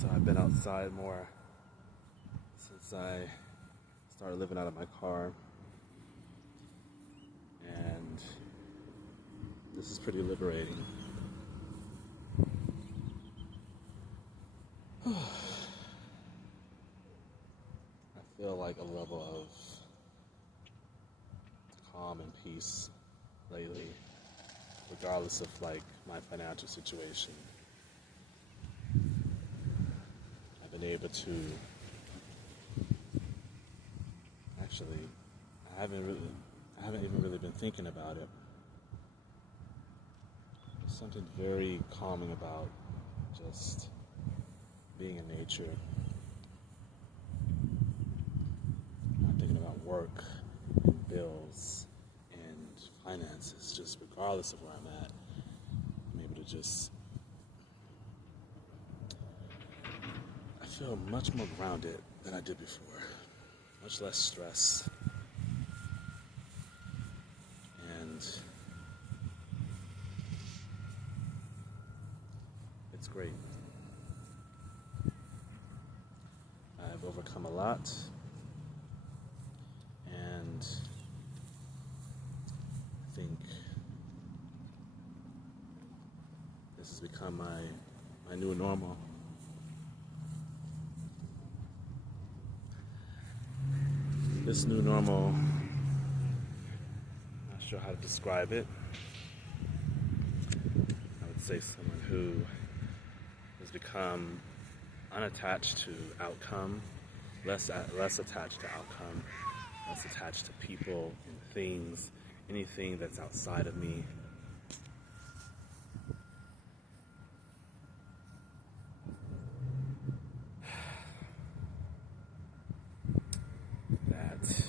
So I've been outside more since I started living out of my car, and this is pretty liberating. I feel like a level of calm and peace lately, regardless of like my financial situation. I've been able to actually, I haven't even really been thinking about it. There's something very calming about just being in nature. Not thinking about work and bills and finances, just regardless of where I'm at. I'm able to just, I feel much more grounded than I did before. Much less stress. And it's great. I've overcome a lot, and I think this has become my new normal. This new normal, not sure how to describe it. I would say someone who has become unattached to outcome, less attached to outcome, less attached to people and things, anything that's outside of me. That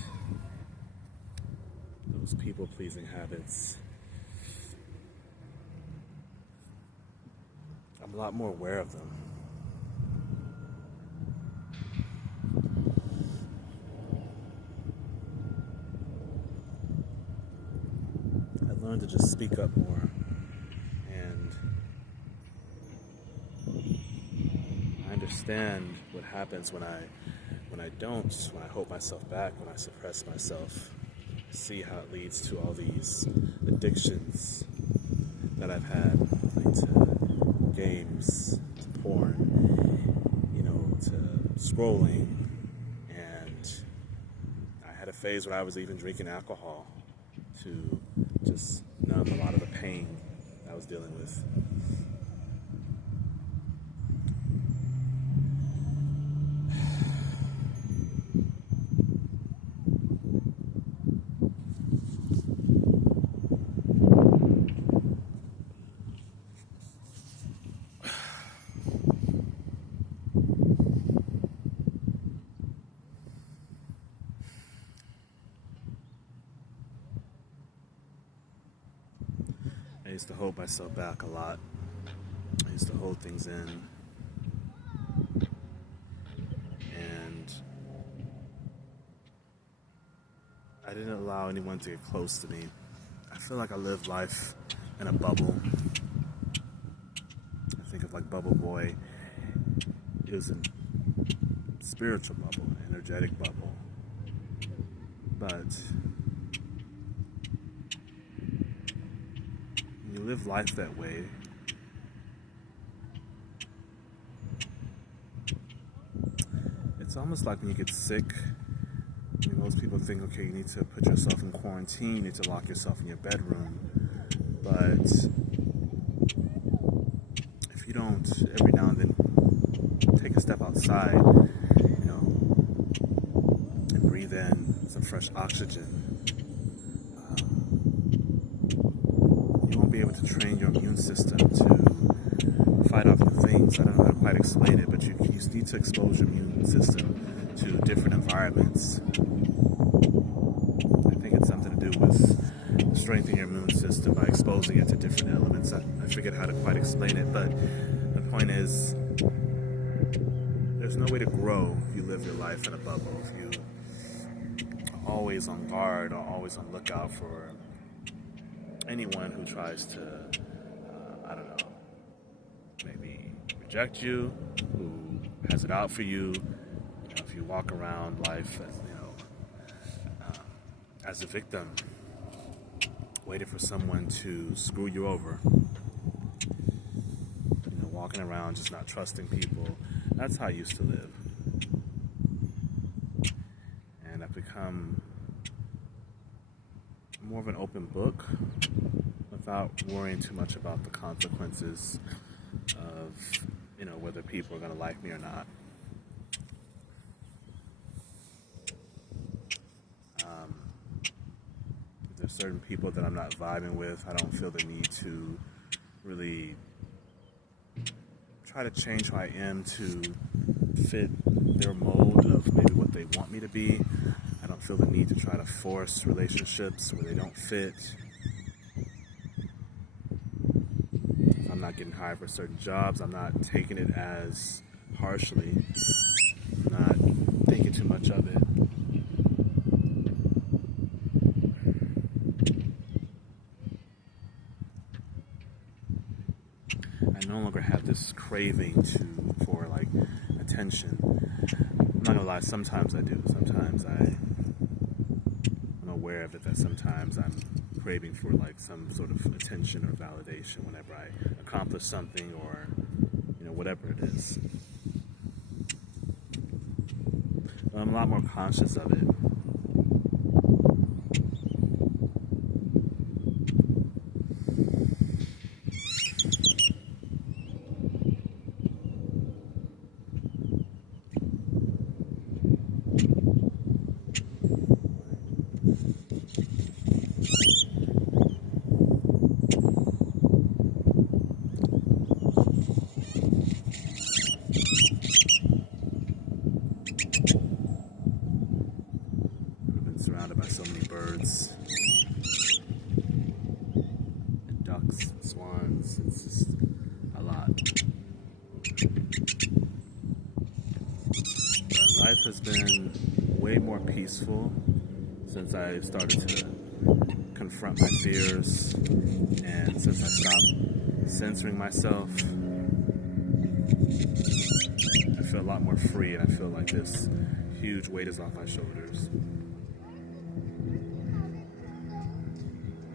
those people-pleasing habits, I'm a lot more aware of them. I learned to just speak up more, and I understand what happens when I hold myself back, when I suppress myself. I see how it leads to all these addictions that I've had, like to games, to porn, to scrolling, and I had a phase where I was even drinking alcohol to just numb a lot of the pain I was dealing with. I used to hold myself back a lot. I used to hold things in. And I didn't allow anyone to get close to me. I feel like I lived life in a bubble. I think of like Bubble Boy. It was a spiritual bubble, an energetic bubble. But when you live life that way, it's almost like when you get sick. Most people think, okay, you need to put yourself in quarantine, you need to lock yourself in your bedroom. But if you don't, every now and then, take a step outside, and breathe in some fresh oxygen, you won't be able to train your immune system to fight off new things. I don't know how to quite explain it, but you need to expose your immune system to different environments. I think it's something to do with strengthening your immune system by exposing it to different elements. I forget how to quite explain it, but the point is, there's no way to grow if you live your life in a bubble, if you are always on guard or always on lookout for anyone who tries to, maybe reject you, who has it out for you. If you walk around life as, as a victim, waiting for someone to screw you over, walking around just not trusting people, that's how I used to live. And I've become more of an open book without worrying too much about the consequences of, whether people are going to like me or not. If there's certain people that I'm not vibing with, I don't feel the need to really try to change who I am to fit their mold of maybe what they want me to be. I don't feel the need to try to force relationships where they don't fit. If I'm not getting hired for certain jobs, I'm not taking it as harshly. I'm not thinking too much of it. I no longer have this craving for attention. I'm not gonna lie, sometimes I do. Sometimes I'm aware of it, that sometimes I'm craving for some sort of attention or validation whenever I accomplish something or whatever it is. But I'm a lot more conscious of it. Surrounded by so many birds and ducks and swans. It's just a lot. But life has been way more peaceful since I started to confront my fears, and since I stopped censoring myself. I feel a lot more free, and I feel like this huge weight is off my shoulders.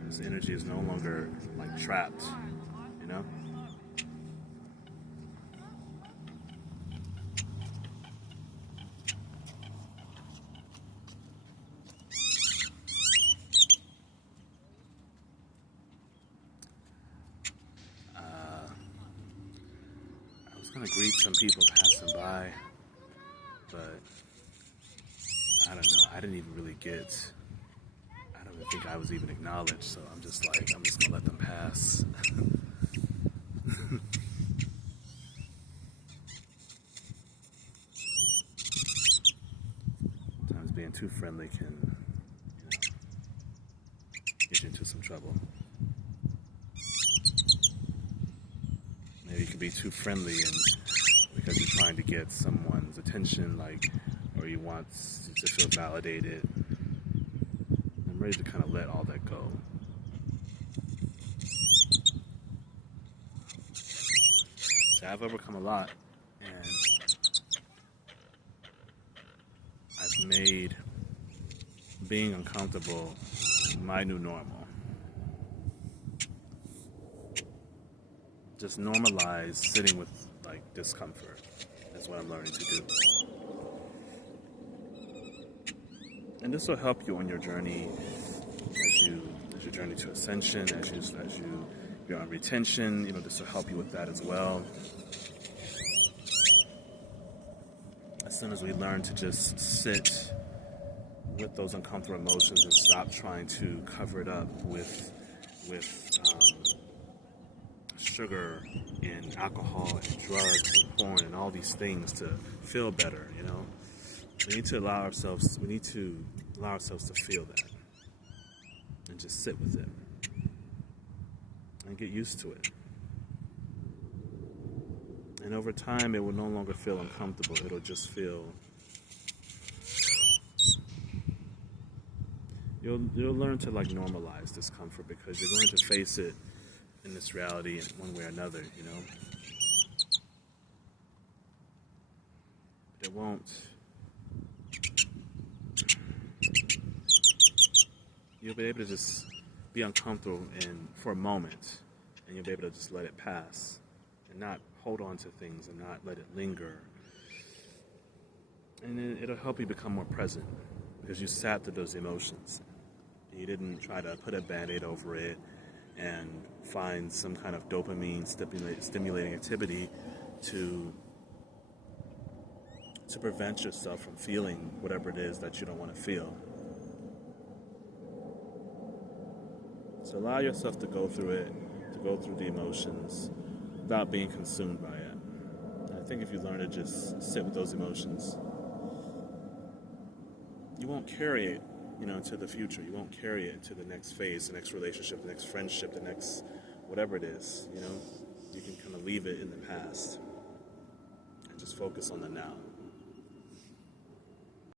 This energy is no longer trapped, I was gonna greet some people passing by, but I don't know. I didn't even really get. I don't even think I was even acknowledged, so I'm just gonna let them pass. Sometimes being too friendly can, get you into some trouble. Maybe you can be too friendly, and because you're trying to get someone's attention, or you want to feel validated. I'm ready to kind of let all that go. So I've overcome a lot, and I've made being uncomfortable my new normal. Just normalize sitting with discomfort. That's what I'm learning to do. And this will help you on your journey as your journey to ascension, as you're on retention. This will help you with that as well. As soon as we learn to just sit with those uncomfortable emotions and stop trying to cover it up with sugar and alcohol and drugs and porn and all these things to feel better, we need to allow ourselves to feel that and just sit with it and get used to it. And over time, it will no longer feel uncomfortable. It'll just feel. You'll learn to normalize discomfort, because you're going to face it in this reality in one way or another, it won't, you'll be able to just be uncomfortable for a moment, and you'll be able to just let it pass and not hold on to things and not let it linger. And it'll help you become more present because you sat through those emotions. You didn't try to put a Band-Aid over it and find some kind of dopamine stimulating activity to prevent yourself from feeling whatever it is that you don't want to feel. So allow yourself to go through it, to go through the emotions without being consumed by it. And I think if you learn to just sit with those emotions, you won't carry it, into the future. You won't carry it into the next phase, the next relationship, the next friendship, the next whatever it is, You can kind of leave it in the past and just focus on the now.